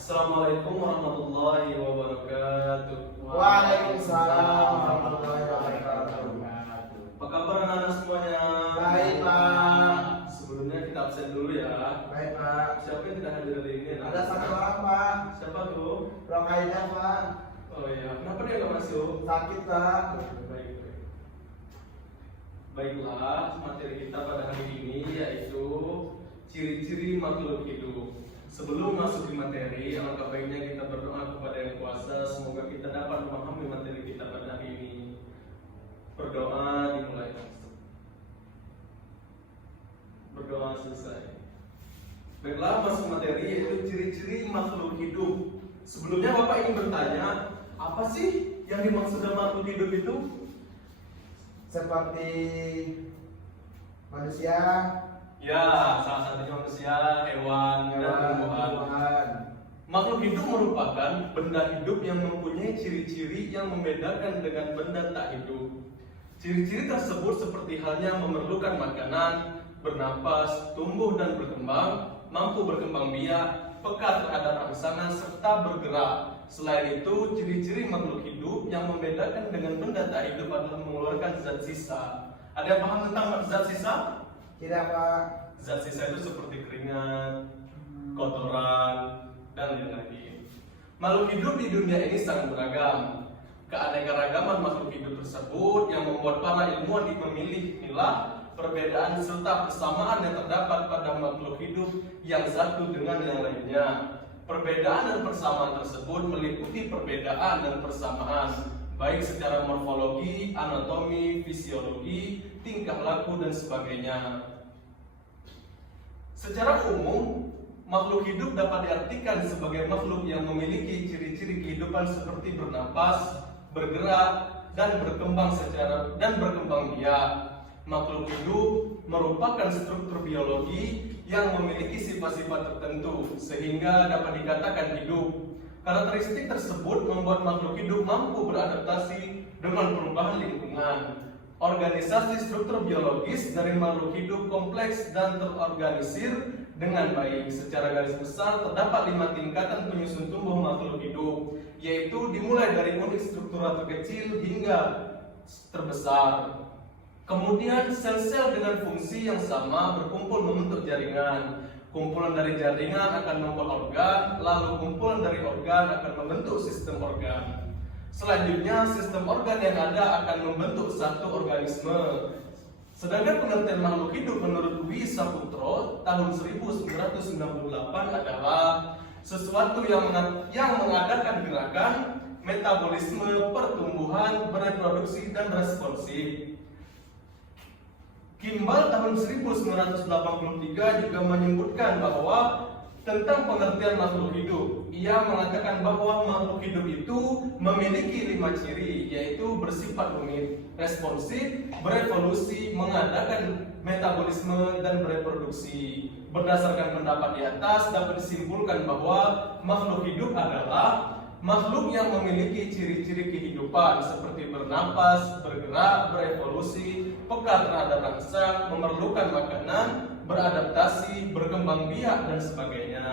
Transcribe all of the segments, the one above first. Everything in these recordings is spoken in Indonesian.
Assalamualaikum warahmatullahi wabarakatuh. Waalaikumsalam warahmatullahi wabarakatuh. Apa kabar anak-anak semuanya? Baik, Pak. Sebelumnya kita absen dulu ya. Baik, Pak. Siapa yang tidak hadir hari ini? Ada satu orang, Pak. Siapa tuh? Rokaida, Pak. Oh iya, kenapa dia nggak masuk? Sakit, Pak. Baik. Baiklah, materi kita pada hari ini yaitu ciri-ciri makhluk hidup. Sebelum masuk di materi, alangkah baiknya kita berdoa kepada Yang Kuasa. Semoga kita dapat memahami materi kita pada hari ini. Berdoa dimulai. Berdoa selesai. Baiklah, masuk materi yaitu ciri-ciri makhluk hidup. Sebelumnya Bapak ingin bertanya, apa sih yang dimaksud dengan makhluk hidup itu? Seperti manusia, Ya, salah satunya manusia, hewan, dan tumbuhan. tumbuhan. Makhluk hidup merupakan benda hidup yang mempunyai ciri-ciri yang membedakan dengan benda tak hidup. Ciri-ciri tersebut seperti halnya memerlukan makanan, bernapas, tumbuh dan berkembang, mampu berkembang biak, peka terhadap rangsangan, serta bergerak. Selain itu, ciri-ciri makhluk hidup yang membedakan dengan benda tak hidup adalah mengeluarkan zat sisa. Ada yang paham tentang zat sisa? Tidak, Pak. Zat sisa itu seperti keringat, kotoran, dan lain-lain. Makhluk hidup di dunia ini sangat beragam. Keanekaragaman makhluk hidup tersebut yang membuat para ilmuwan memilih milah perbedaan serta persamaan yang terdapat pada makhluk hidup yang satu dengan yang lainnya. Perbedaan dan persamaan tersebut meliputi perbedaan dan persamaan baik secara morfologi, anatomi, fisiologi, tingkah laku, dan sebagainya. Secara umum, makhluk hidup dapat diartikan sebagai makhluk yang memiliki ciri-ciri kehidupan seperti bernapas, bergerak, dan berkembang biak. Makhluk hidup merupakan struktur biologi yang memiliki sifat-sifat tertentu sehingga dapat dikatakan hidup. Karakteristik tersebut membuat makhluk hidup mampu beradaptasi dengan perubahan lingkungan. Organisasi struktur biologis dari makhluk hidup kompleks dan terorganisir dengan baik. Secara garis besar terdapat 5 tingkatan penyusun tumbuh makhluk hidup, yaitu dimulai dari unit struktural terkecil hingga terbesar. Kemudian sel-sel dengan fungsi yang sama berkumpul membentuk jaringan. Kumpulan dari jaringan akan membuat organ, lalu kumpulan dari organ akan membentuk sistem organ. Selanjutnya, sistem organ yang ada akan membentuk satu organisme. Sedangkan pengertian makhluk hidup menurut Dwi Saputro tahun 1998 adalah sesuatu yang mengadakan gerakan, metabolisme, pertumbuhan, bereproduksi, dan responsif. Kimball tahun 1983 juga menyebutkan bahwa tentang pengertian makhluk hidup. Ia mengatakan bahwa makhluk hidup itu memiliki 5 ciri, yaitu bersifat rumit, responsif, berevolusi, mengadakan metabolisme, dan bereproduksi. Berdasarkan pendapat di atas, dapat disimpulkan bahwa makhluk hidup adalah makhluk yang memiliki ciri-ciri kehidupan seperti bernapas, bergerak, berevolusi, peka terhadap rangsang, memerlukan makanan, beradaptasi, berkembang biak, dan sebagainya.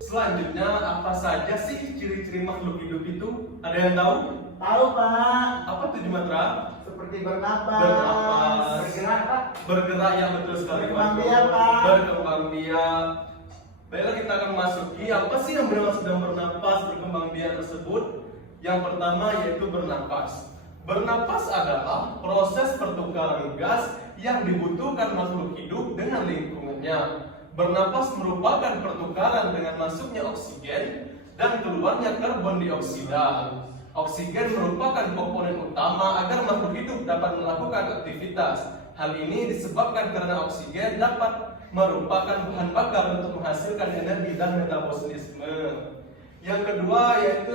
Selanjutnya, apa saja sih ciri-ciri makhluk hidup itu? Ada yang tahu? Tahu, Pak. Apa tuh Dimatra? Seperti bernapas, bergerak, Pak. Bergerak, yang betul sekali. Berkembang biak, Pak. Berkembang biak. Baiklah, kita akan masuki apa sih yang bermaksud dengan bernapas, berkembang biak tersebut. Yang pertama yaitu bernapas. Bernapas adalah proses pertukaran gas yang dibutuhkan makhluk hidup dengan lingkungannya. Bernapas merupakan pertukaran dengan masuknya oksigen dan keluarnya karbon dioksida. Oksigen merupakan komponen utama agar makhluk hidup dapat melakukan aktivitas. Hal ini disebabkan karena oksigen dapat merupakan bahan bakar untuk menghasilkan energi dan metabolisme. Yang kedua yaitu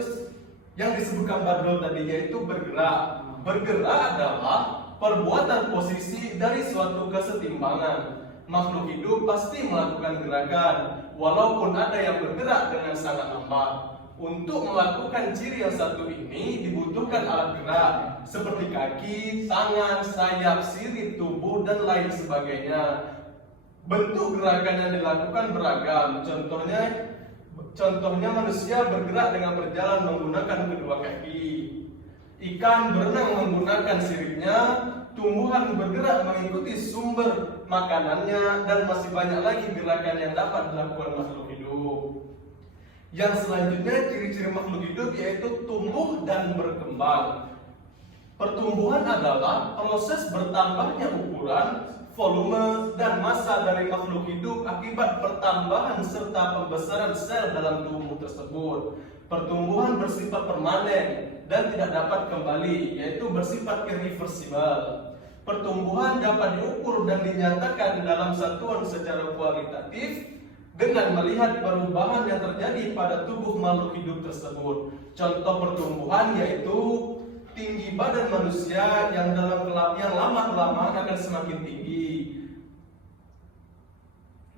yang disebutkan Badrul tadi, yaitu bergerak. Bergerak adalah perbuatan posisi dari suatu kesetimbangan. Makhluk hidup pasti melakukan gerakan, walaupun ada yang bergerak dengan sangat lambat. Untuk melakukan ciri yang satu ini dibutuhkan alat gerak seperti kaki, tangan, sayap, sirip tubuh, dan lain sebagainya. Bentuk gerakan yang dilakukan beragam. Contohnya manusia bergerak dengan berjalan menggunakan kedua kaki. Ikan berenang menggunakan siripnya. Tumbuhan bergerak mengikuti sumber makanannya, dan masih banyak lagi gerakan yang dapat dilakukan makhluk hidup. Yang selanjutnya ciri-ciri makhluk hidup yaitu tumbuh dan berkembang. Pertumbuhan adalah proses bertambahnya ukuran, volume, dan massa dari makhluk hidup akibat pertambahan serta pembesaran sel dalam tubuh tersebut. Pertumbuhan bersifat permanen dan tidak dapat kembali, yaitu bersifat irreversibel. Pertumbuhan dapat diukur dan dinyatakan dalam satuan secara kualitatif dengan melihat perubahan yang terjadi pada tubuh makhluk hidup tersebut. Contoh pertumbuhan yaitu tinggi badan manusia yang lama-kelamaan akan semakin tinggi.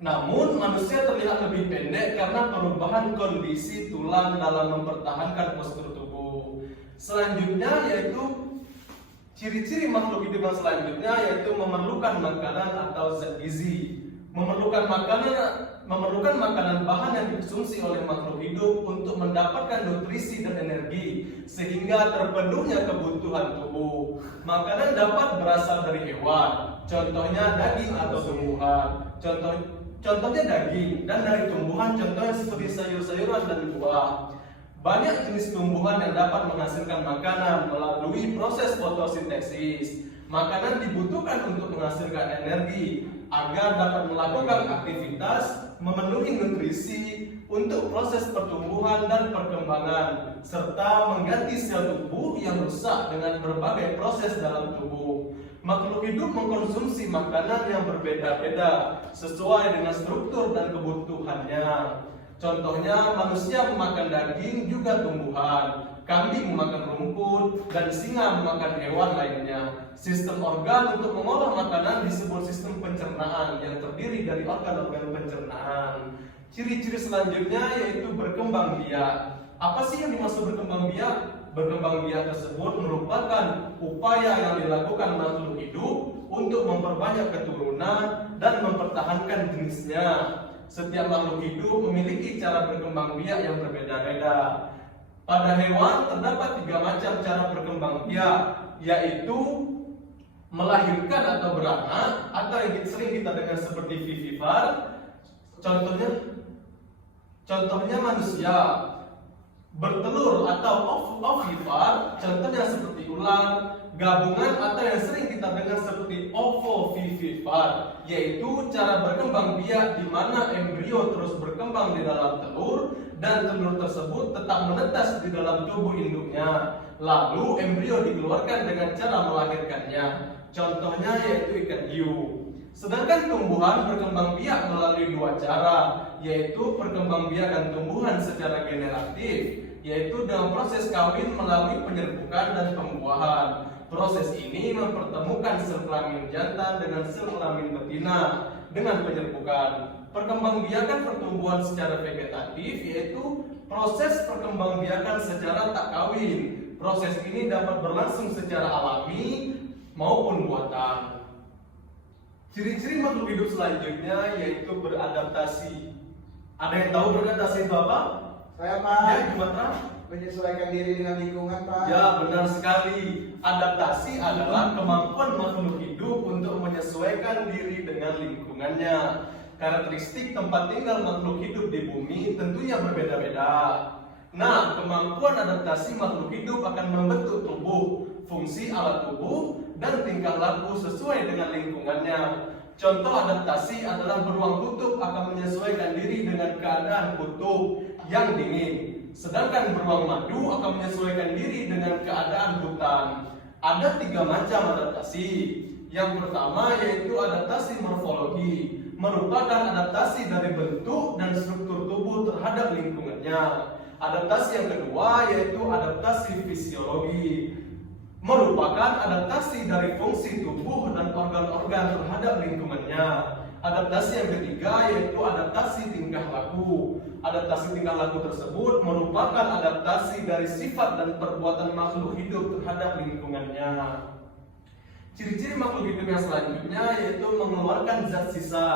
Namun manusia terlihat lebih pendek karena perubahan kondisi tulang dalam mempertahankan postur tubuh. Selanjutnya yaitu ciri-ciri makhluk hidup yang selanjutnya yaitu memerlukan makanan atau zat gizi. Memerlukan makanan bahan yang dikonsumsi oleh makhluk hidup untuk mendapatkan nutrisi dan energi sehingga terpenuhnya kebutuhan tubuh. Makanan dapat berasal dari hewan, contohnya daging atau tumbuhan. Contohnya daging, dan dari tumbuhan contohnya seperti sayur-sayuran dan buah. Banyak jenis tumbuhan yang dapat menghasilkan makanan melalui proses fotosintesis. Makanan dibutuhkan untuk menghasilkan energi agar dapat melakukan aktivitas, memenuhi nutrisi untuk proses pertumbuhan dan perkembangan, serta mengganti sel tubuh yang rusak dengan berbagai proses dalam tubuh. Makhluk hidup mengkonsumsi makanan yang berbeda-beda sesuai dengan struktur dan kebutuhannya. Contohnya manusia memakan daging juga tumbuhan, kambing memakan rumput, dan singa memakan hewan lainnya. Sistem organ untuk mengolah makanan disebut sistem pencernaan yang terdiri dari organ-organ pencernaan. Ciri-ciri selanjutnya yaitu berkembang biak. Apa sih yang dimaksud berkembang biak? Berkembang biak tersebut merupakan upaya yang dilakukan makhluk hidup untuk memperbanyak keturunan dan mempertahankan jenisnya. Setiap makhluk hidup memiliki cara berkembang biak yang berbeda-beda. Pada hewan terdapat 3 macam cara berkembang biak, yaitu melahirkan atau beranak, atau yang sering kita dengar seperti vivipar. Contohnya manusia. Bertelur atau ovipar, contohnya seperti ular. Gabungan atau yang sering kita dengar seperti ovovivipar, yaitu cara berkembang biak di mana embrio terus berkembang di dalam telur dan telur tersebut tetap menetas di dalam tubuh induknya. Lalu embrio dikeluarkan dengan cara melahirkannya. Contohnya yaitu ikan hiu. Sedangkan tumbuhan berkembang biak melalui 2 cara, yaitu perkembangbiakan tumbuhan secara generatif, yaitu dalam proses kawin melalui penyerbukan dan pembuahan. Proses ini mempertemukan sel kelamin jantan dengan sel kelamin betina dengan penyerbukan. Perkembangbiakan pertumbuhan secara vegetatif yaitu proses perkembangbiakan secara tak kawin. Proses ini dapat berlangsung secara alami maupun buatan. Ciri-ciri makhluk hidup selanjutnya yaitu beradaptasi. Ada yang tahu beradaptasi itu apa? Saya Pak. Ya, gimana? Menyesuaikan diri dengan lingkungan Pak. Ya, benar sekali. Adaptasi adalah kemampuan makhluk hidup untuk menyesuaikan diri dengan lingkungannya. Karakteristik tempat tinggal makhluk hidup di bumi tentunya berbeda-beda. Nah, kemampuan adaptasi makhluk hidup akan membentuk tubuh, fungsi alat tubuh, dan tingkah laku sesuai dengan lingkungannya. Contoh adaptasi adalah beruang kutub akan menyesuaikan diri dengan keadaan kutub yang dingin. Sedangkan beruang madu akan menyesuaikan diri dengan keadaan hutan. Ada 3 macam adaptasi. Yang pertama yaitu adaptasi morfologi, merupakan adaptasi dari bentuk dan struktur tubuh terhadap lingkungannya. Adaptasi yang kedua yaitu adaptasi fisiologi, merupakan adaptasi dari fungsi tubuh dan organ-organ terhadap lingkungannya. Adaptasi yang ketiga yaitu adaptasi tingkah laku. Adaptasi tingkah laku tersebut merupakan adaptasi dari sifat dan perbuatan makhluk hidup terhadap lingkungannya. Ciri-ciri makhluk hidup yang selanjutnya yaitu mengeluarkan zat sisa.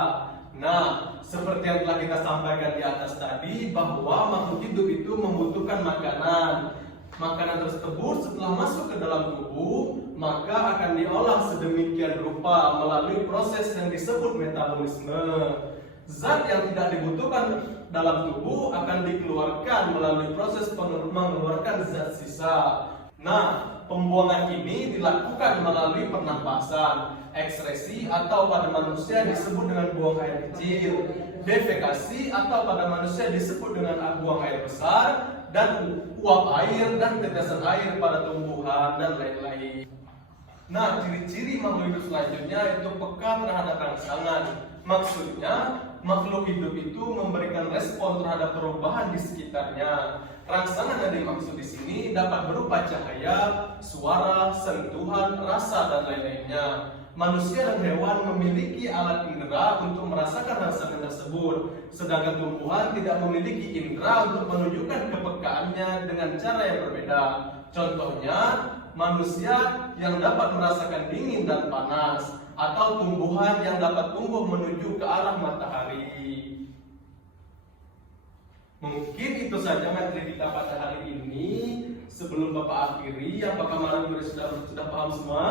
Nah, seperti yang telah kita sampaikan di atas tadi, bahwa makhluk hidup itu membutuhkan makanan. Makanan tersebut setelah masuk ke dalam tubuh, maka akan diolah sedemikian rupa melalui proses yang disebut metabolisme. Zat yang tidak dibutuhkan dalam tubuh akan dikeluarkan melalui proses mengeluarkan zat sisa. Nah, pembuangan ini dilakukan melalui pernapasan. Ekskresi atau pada manusia disebut dengan buang air kecil, defekasi atau pada manusia disebut dengan buang air besar, dan uap air dan tetesan air pada tumbuhan dan lain-lain. Nah, ciri-ciri makhluk hidup selanjutnya itu peka terhadap rangsangan. Maksudnya, makhluk hidup itu memberikan respon terhadap perubahan di sekitarnya. Rangsangan yang dimaksud di sini dapat berupa cahaya, suara, sentuhan, rasa, dan lain-lainnya. Manusia dan hewan memiliki alat indera untuk merasakan rangsangan tersebut, sedangkan tumbuhan tidak memiliki indera untuk menunjukkan kepekaannya dengan cara yang berbeda. Contohnya, manusia yang dapat merasakan dingin dan panas, atau tumbuhan yang dapat tumbuh menuju ke arah matahari. Mungkin itu saja materi kita pada hari ini. Sebelum Bapak akhiri, apakah malam ini sudah paham semua?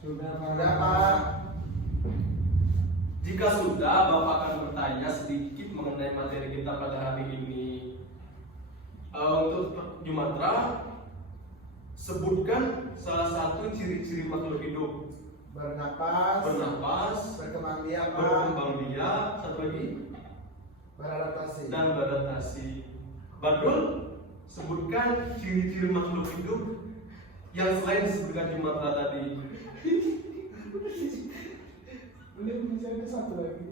Sudah Pak. Jika sudah, Bapak akan bertanya sedikit mengenai materi kita pada hari ini. Untuk Jumatra, sebutkan salah satu ciri-ciri makhluk hidup. Bernapas, berkembang biak, satu lagi, beradaptasi. dan beradaptasi. Badrul, sebutkan ciri-ciri makhluk hidup yang selain disebutkan Jumatra tadi. Boleh bicara satu lagi.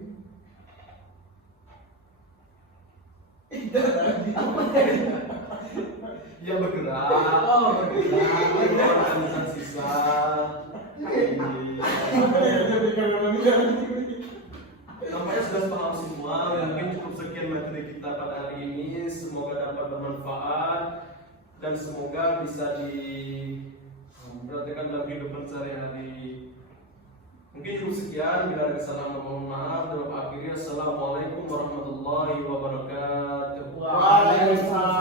Ya bergerak. Oh, bergerak. Mengeluarkan sisa. Nampaknya sudah paham semua. Mungkin cukup sekian materi kita pada hari ini. Semoga dapat bermanfaat dan semoga bisa diperhatikan dalam kehidupan sehari-hari. Mungkin cukup sekian. Bila ada kesalahan mohon maaf. Dan akhirnya assalamualaikum warahmatullahi wabarakatuh. Waalaikumsalam.